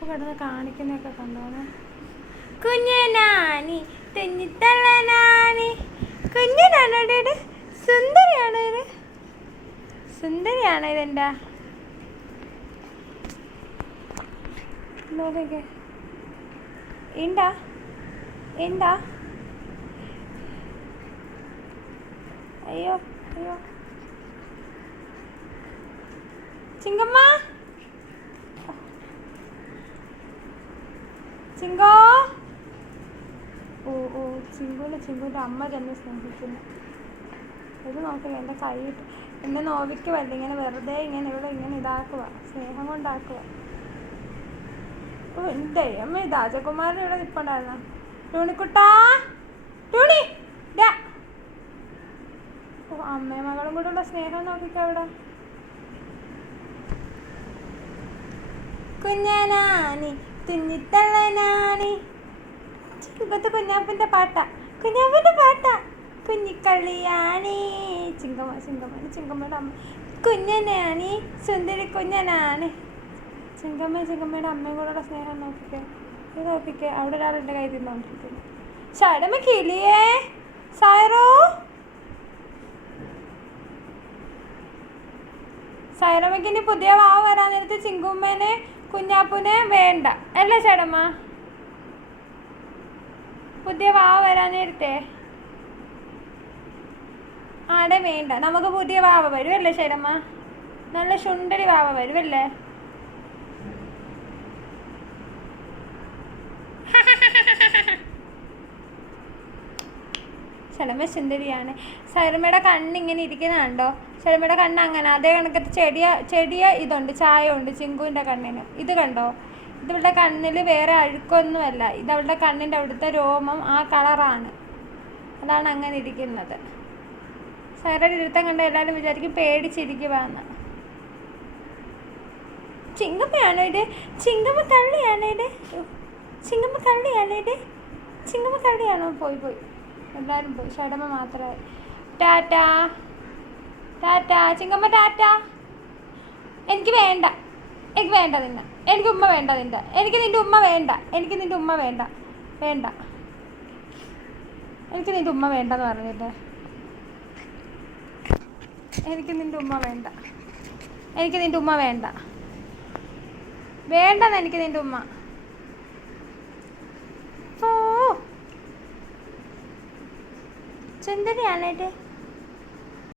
കിടന്ന് കാണിക്കുന്നൊക്കെ കണ്ടോനെ കുഞ്ഞനാനി തെഞ്ഞിത്തള്ളനാനി കുഞ്ഞനാണോ ഇത് സുന്ദരിയാണോ ഇത് സുന്ദരിയാണോ ഇതെന്താ നോക്കിക്കേ എന്താ എന്താ അയ്യോ അയ്യോ. ചിങ്കമ്മ ചിങ്കോ? ഓ ഓ ചിങ്കുവിനെ ചിങ്കുവിന്റെ അമ്മ തന്നെ സ്നേഹിക്കുന്നു. ഇത് നോക്കുക എന്റെ കൈയിട്ട് എന്നെ നോവിക്കുമല്ല ഇങ്ങനെ വെറുതെ ഇങ്ങനെ ഇവിടെ ഇങ്ങനെ ഇതാക്കുക സ്നേഹം കൊണ്ടാക്കുക. ഓ എന്റെ അമ്മ ഇത് രാജകുമാരൻ ഇവിടെ നിൽപ്പുണ്ടായിരുന്ന ടൂണിക്കുട്ടാ? ടൂണി. ഓ അമ്മയും മകളും കൂടെയുള്ള സ്നേഹം നോക്കിക്കോ അവിടെ. കുഞ്ഞനാനി തുഞ്ഞിത്തള്ളനാനി ചിങ്കത്ത് കുഞ്ഞാപ്പന്റെ പാട്ട. കുഞ്ഞാപ്പന്റെ പാട്ട. കുഞ്ഞിക്കള്ളിയാണേ. ചിങ്കമ്മ ചിങ്കമ്മ ചിങ്കമ്മയുടെ അമ്മ. കുഞ്ഞനാണി. സുന്ദരി കുഞ്ഞനാണ്. ചിങ്കമ്മ ചിങ്കമ്മയുടെ അമ്മയും കൂടെയുള്ള സ്നേഹം നോക്കിക്കേ. ഇത് നോക്കിക്കേ. അവിടെ ഒരാളുടെ കൈ തിന്നോണ്ടിരിക്കുന്നു ഷടമ കിളിയേ. സൈറോ സൈറമ്മയ്ക്ക് ഇനി പുതിയ വാവ് വരാൻ നേരത്തെ ചിങ്കുമ്മേനെ കുഞ്ഞാപ്പൂനെ വേണ്ട. അല്ലേ ചേടമ്മ പുതിയ വാവ വരാൻ ആടെ വേണ്ട. നമുക്ക് പുതിയ വാവ വരുമല്ലേ ചേടമ്മ നല്ല ശുണ്ടരി വാവ വരുമല്ലേ ശലമ സുന്ദരിയാണ് ശരമയുടെ കണ്ണിങ്ങനെ ഇരിക്കുന്ന കണ്ടോ ശരമയുടെ കണ്ണ് അങ്ങനെ അതേ കണക്കത്തെ ചെടിയ ചെടിയ ഇതുണ്ട് ചായ ഉണ്ട് ചിങ്കുവിന്റെ കണ്ണിന്. ഇത് കണ്ടോ? ഇതവളുടെ കണ്ണിൽ വേറെ അഴുക്കൊന്നുമല്ല. ഇത് അവളുടെ കണ്ണിന്റെ അവിടുത്തെ രോമം ആ കളറാണ്. അതാണ് അങ്ങനെ ഇരിക്കുന്നത്. സാറയുടെ ഇരുത്തം കണ്ട എല്ലാവരും വിചാരിക്കും പേടിച്ചിരിക്കുവാന്ന്. ചിങ്കമ്മയാണോ ഇത്? ചിങ്കമ്മ കള്ളിയാണോ ഇത്. ചിങ്കമ്മ കള്ളിയാണോ ഇത്? ചിങ്കമ്മ കള്ളിയാണോ പോയി പോയി. എല്ലാവരും പോയി. ഷടമ മാത്രമായി. ടാറ്റാ. ടാറ്റാ. ചിങ്കമ്മ ടാറ്റാ. എനിക്ക് വേണ്ട. എനിക്ക് വേണ്ട നിന്നെ. എനിക്ക് ഉമ്മ വേണ്ട നിന്റെ. എനിക്ക് നിന്റെ ഉമ്മ വേണ്ട. എനിക്ക് നിന്റെ ഉമ്മ വേണ്ട. വേണ്ട. എനിക്ക് നിന്റെ ഉമ്മ വേണ്ടെന്ന് പറഞ്ഞില്ലേ? എനിക്ക് നിന്റെ ഉമ്മ വേണ്ട. എനിക്ക് നിന്റെ ഉമ്മ വേണ്ട. വേണ്ടെന്ന് എനിക്ക് നിന്റെ ഉമ്മ. ഓ സുന്ദരിയാണേട്ടെ